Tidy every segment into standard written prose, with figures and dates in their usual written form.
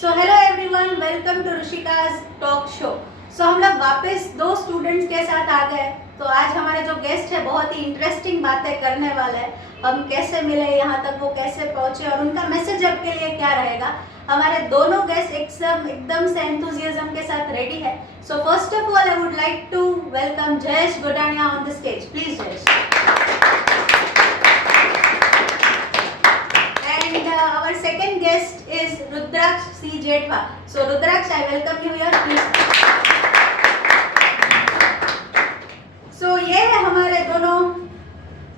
So hello everyone, welcome to Rishika's talk show. So हम लोग वापस दो स्टूडेंट्स के साथ आ गए। तो आज हमारे जो गेस्ट है बहुत ही इंटरेस्टिंग बातें करने वाले हैं। हम कैसे मिले यहाँ तक, वो कैसे पहुँचे और उनका मैसेज आपके लिए क्या रहेगा। हमारे दोनों गेस्ट एकदम से एंथुजियाज्म के साथ रेडी है। So first of all I would like to welcome Jayesh Godania on the stage. Please Jayesh. And our second guest is Rudraksh C. Jetwa. So Rudraksh, I welcome you here. Please. So ये है हमारे दोनों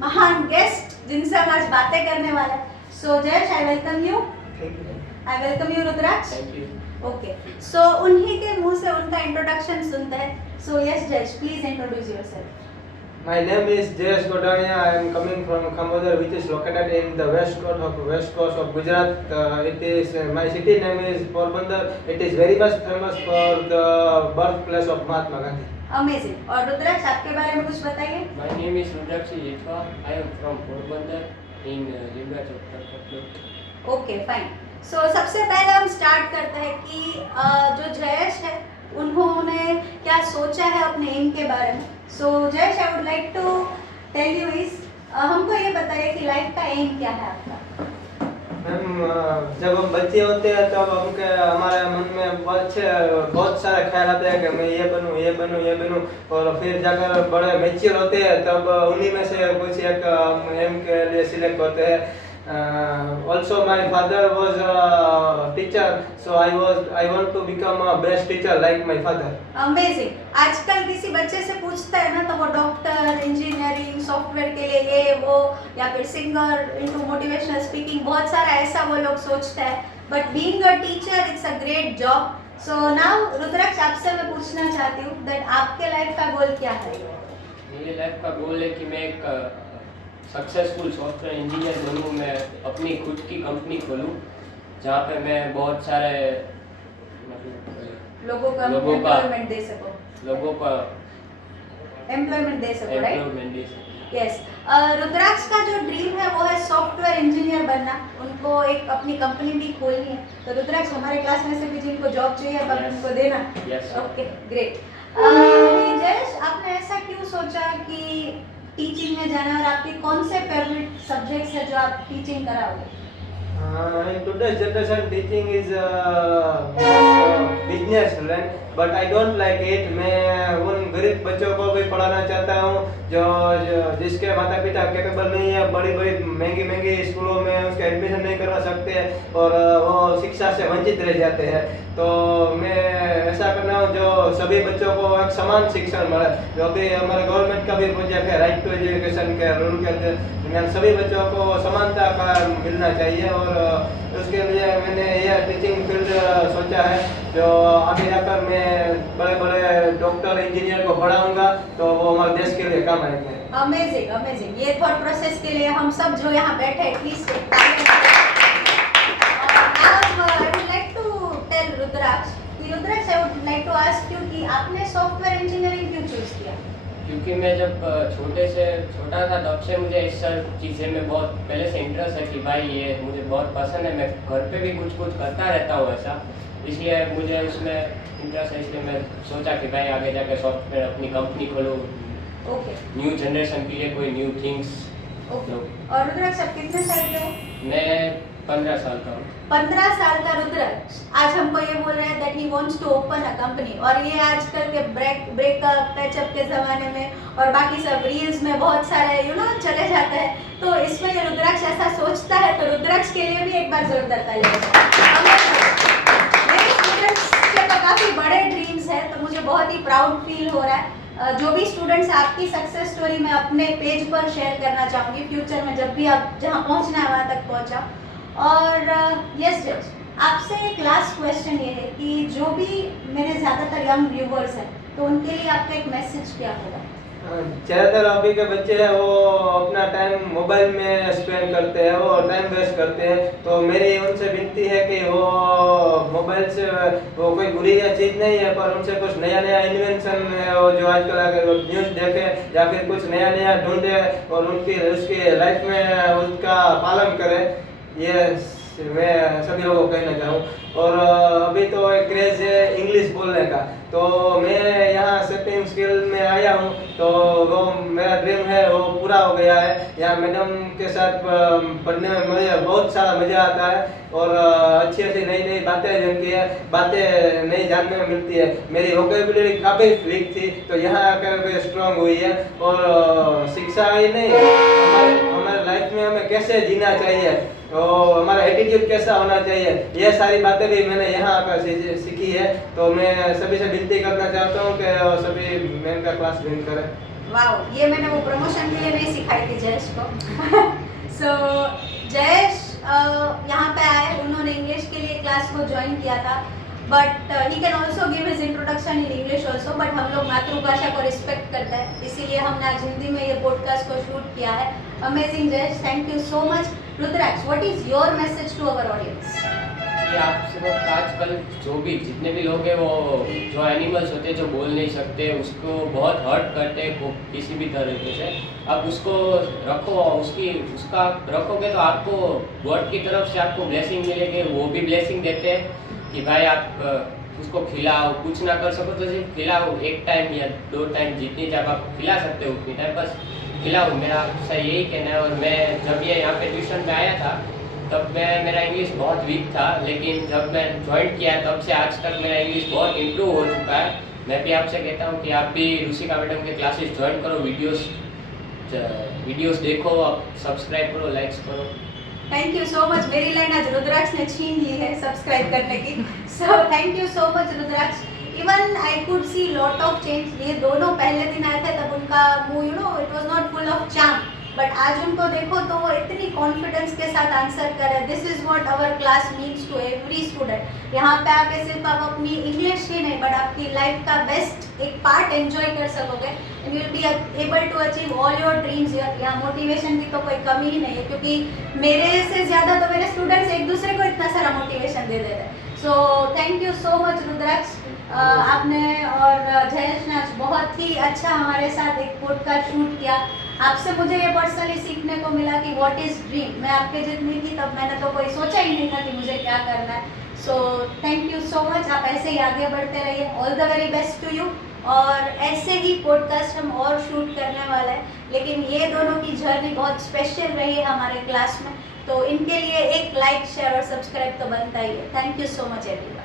महान guest जिनसे हम आज बातें करने वाले हैं. So Jayesh, I welcome you. Thank you. I welcome you, Rudraksh. Thank you. Okay. So उन्हीं के मुंह से उनका इंट्रोडक्शन सुनते हैं. So yes, Jayesh, please introduce yourself. My name is Jayesh Godania. I am coming from Kambodja, which is located in the west coast of Gujarat. My city name is Porbandar. It is very much famous for the birthplace of Mahatma Gandhi. Amazing. और रुद्राक्ष आपके बारे में कुछ बताइए. My name is Rudraksh Jetwa. I am from Porbandar in Limbaja, Uttar Pradesh. Okay fine. So सबसे पहले हम start करते हैं कि जो जयेश है उन्होंने क्या सोचा है अपने एम के बारे में. So Jayesh, I would like to tell you is हमको ये बताइए कि लाइफ का एम क्या है आपका. मैम, जब हम बच्चे होते हैं तब हमारे मन में बहुत सारे ख्याल आते हैं कि मैं ये बनूं और फिर जाकर बड़े मैच्योर होते हैं तब उन्हीं में से कुछ एक एम के लिए सिलेक्ट होते हैं. Also my father was a teacher, so I want to become a best teacher like my father. Amazing. आजकल किसी बच्चे से पूछता है ना तो वो डॉक्टर, इंजीनियरिंग, सॉफ्टवेयर के लिए ये वो या फिर सिंगर, इनटू मोटिवेशनल स्पीकिंग, बहुत सारा ऐसा वो लोग सोचता है. But being a teacher it's a great job. So now Rudraksh, आपसे मैं पूछना चाहती हूँ दैट आपके लाइफ का गोल क्या है. मेरे लाइफ का गोल है कि मैं एक सक्सेसफुल सॉफ्टवेयर इंजीनियर बनूं. मैं अपनी खुद की कंपनी खोलूं जहाँ पे मैं बहुत सारे लोगों का एम्प्लॉयमेंट दे सको. राइट. यस. रुद्राक्ष का जो ड्रीम है वो है सॉफ्टवेयर इंजीनियर बनना. उनको एक अपनी कंपनी भी खोलनी है. तो रुद्राक्ष, हमारे क्लास में से भी जिनको जॉब चाहिए अब उनको देना. Okay great. जयेश, आपने ऐसा क्यों सोचा कि टीचिंग में जाना और आपके कौन से फेवरेट सब्जेक्ट्स है जो आप टीचिंग कराओगे. In today's generation, teaching is business, right? But I don't like it. मैं उन गरीब बच्चों को भी पढ़ाना चाहता हूँ जो जिसके माता पिता कैपेबल नहीं है, बड़ी महंगी स्कूलों में उसका एडमिशन नहीं करवा सकते और वो शिक्षा से वंचित रह जाते हैं. तो मैं ऐसा करना हूँ जो सभी बच्चों को एक समान शिक्षा मिले. जो भी हमारे गवर्नमेंट का भी प्रोजेक्ट है राइट टू एजुकेशन के रूल के अंदर सभी बच्चों को समानता का मिलना चाहिए और उसके लिए मैंने यह टीचिंग फील्ड सोचा है जो आगे जाकर मैं बड़े डॉक्टर इंजीनियर को पढ़ाऊंगा तो वो हमारे देश के लिए काम आएंगे. Amazing amazing. ये थॉट प्रोसेस के लिए हम सब जो यहाँ बैठे हैं please Rudraksh, I would like to ask you कि आपने सॉफ्टवेयर इंजीनियरिंग क्यों चूज किया. क्योंकि मैं जब छोटा था तब से मुझे इस सब चीज़ें में बहुत पहले से इंटरेस्ट है कि भाई ये मुझे बहुत पसंद है. मैं घर पे भी कुछ करता रहता हूँ ऐसा, इसलिए मुझे उसमें इंटरेस्ट है. इसलिए मैं सोचा कि भाई आगे जाकर सॉफ्टवेयर अपनी कंपनी खोलूँ. ओके. न्यू जनरेशन के लिए कोई न्यू थिंग्स. ओके. और रुद्राक्ष, आप कितने साल के हो. मैं 15 साल का हूँ. 15 साल का रुद्राक्ष आज हमको ये बोल रहे हैं that he wants to open a company. और ये आजकल के ब्रेकअप पैचअप के ज़माने में और बाकी सब रील्स में बहुत सारे चले जाते हैं. तो इसमें ये रुद्राक्ष ऐसा सोचता है तो रुद्राक्ष के लिए भी एक बार जोरदार ताली बजाएं. मेरे स्टूडेंट्स के तो काफ़ी बड़े ड्रीम्स है तो मुझे बहुत ही प्राउड फील हो रहा है. जो भी स्टूडेंट्स आपकी सक्सेस स्टोरी मैं अपने पेज पर शेयर करना चाहूँगी फ्यूचर में, जब भी आप जहाँ पहुँचना है वहाँ तक पहुँचा. और यस जज, आपसे एक लास्ट क्वेश्चन ये है कि जो भी मेरे ज़्यादातर यंग व्यूवर्स हैं तो उनके लिए आपका एक मैसेज क्या होगा. ज़्यादातर अभी के बच्चे हैं वो अपना टाइम मोबाइल में स्पेंड करते हैं, वो टाइम वेस्ट करते हैं. तो मेरी उनसे विनती है कि वो मोबाइल से वो कोई बुरी चीज़ नहीं है पर उनसे कुछ नया इन्वेंशन है वो जो आजकल अगर न्यूज़ देखें या फिर कुछ नया ढूंढे और उसकी लाइफ में उसका पालन करें. ये मैं सभी लोगों को कहना चाहूँ। और अभी तो एक क्रेज है इंग्लिश बोलने का, तो मैं यहाँ सेटिंग स्किल में आया हूँ, तो वो मेरा ड्रीम है वो पूरा हो गया है। यहाँ मैडम के साथ पढ़ने में मुझे बहुत सारा मज़ा आता है और अच्छी अच्छी नई नई बातें जानती है, बातें नई जानने में मिलती है। मेरी वोकेबुलरी काफ़ी वीक थी, तो यहाँ आकर स्ट्रांग हुई है। और शिक्षा ही नहीं, हमारे लाइफ में हमें कैसे जीना चाहिए, तो हमारा एटीट्यूड कैसा होना चाहिए, ये सारी बातें भी मैंने यहाँ आकर सीखी है। तो मैं सभी से विनती करना चाहता हूँ कि सभी मैम का क्लास ज्वाइन करें। वाह, ये मैंने वो प्रमोशन के लिए नहीं सिखाई थी जयेश को। सो जयेश यहाँ पे आए, उन्होंने इंग्लिश के लिए क्लास को ज्वाइन किया था, but he can also give his introduction in English also, but हम लोग मातृभाषा को रिस्पेक्ट करते हैं, इसीलिए हमने आज हिंदी में ये पॉडकास्ट को शूट किया है। Amazing Jayesh, thank you so much. Rudraksh, what is your message to our audience? कि आपसे वक्त आजकल जो भी जितने भी लोग हैं वो जो एनिमल्स होते हैं जो बोल नहीं सकते, उसको बहुत हर्ट करते हैं किसी भी तरीके से। आप उसको रखो, उसका रखोगे तो आपको गॉड की तरफ से आपको ब्लेसिंग मिलेगी। वो भी ब्लेसिंग देते हैं कि भाई आप उसको खिलाओ, कुछ ना कर सको तो सिर्फ खिलाओ, 1 टाइम या 2 टाइम, जितनी जब आप खिला सकते हो उतनी टाइम बस खिलाओ। मेरा आपसे यही कहना है। और मैं जब ये यहाँ पे ट्यूशन पे आया था तब मेरा इंग्लिश बहुत वीक था, लेकिन जब मैं ज्वाइन किया तब से आज तक मेरा इंग्लिश बहुत इम्प्रूव हो चुका है। मैं भी आपसे कहता हूँ कि आप भी रुचिका मैडम के क्लासेस ज्वाइन करो, वीडियोस देखो, आप सब्सक्राइब करो, लाइक्स करो। Thank you so much. मेरी लाइन आज रुद्राक्ष ने छीन ली है सब्सक्राइब करने की। So thank you so much Rudraksh. Even I could see lot of change. ये दोनों पहले दिन आए थे तब उनका मुंह it was not full of charm, but आज उनको देखो तो वो इतनी कॉन्फिडेंस के साथ आंसर कर रहे हैं। This is what our class means to every student. यहाँ पे आके सिर्फ आप अपनी इंग्लिश ही नहीं बट आपकी लाइफ का बेस्ट एक पार्ट एंजॉय कर सकोगे and you will be able to achieve all your dreams. यहाँ मोटिवेशन की तो कोई कमी ही नहीं है, क्योंकि मेरे से ज़्यादा तो मेरे स्टूडेंट्स एक दूसरे को इतना सारा मोटिवेशन दे देते हैं। So thank you so much Rudraksh. आपने और जयेश ने आज बहुत ही अच्छा हमारे साथ एक पॉडकास्ट शूट किया। आपसे मुझे ये पर्सनली सीखने को मिला कि व्हाट इज़ ड्रीम। मैं आपके जितनी थी तब मैंने तो कोई सोचा ही नहीं था कि मुझे क्या करना है। So thank you so much. आप ऐसे ही आगे बढ़ते रहिए। All the very best to you. और ऐसे ही पॉडकास्ट हम और शूट करने वाले हैं, लेकिन ये दोनों की जर्नी बहुत स्पेशल रही है हमारे क्लास में, तो इनके लिए एक लाइक, शेयर और सब्सक्राइब तो बनता ही है। Thank you so much everyone.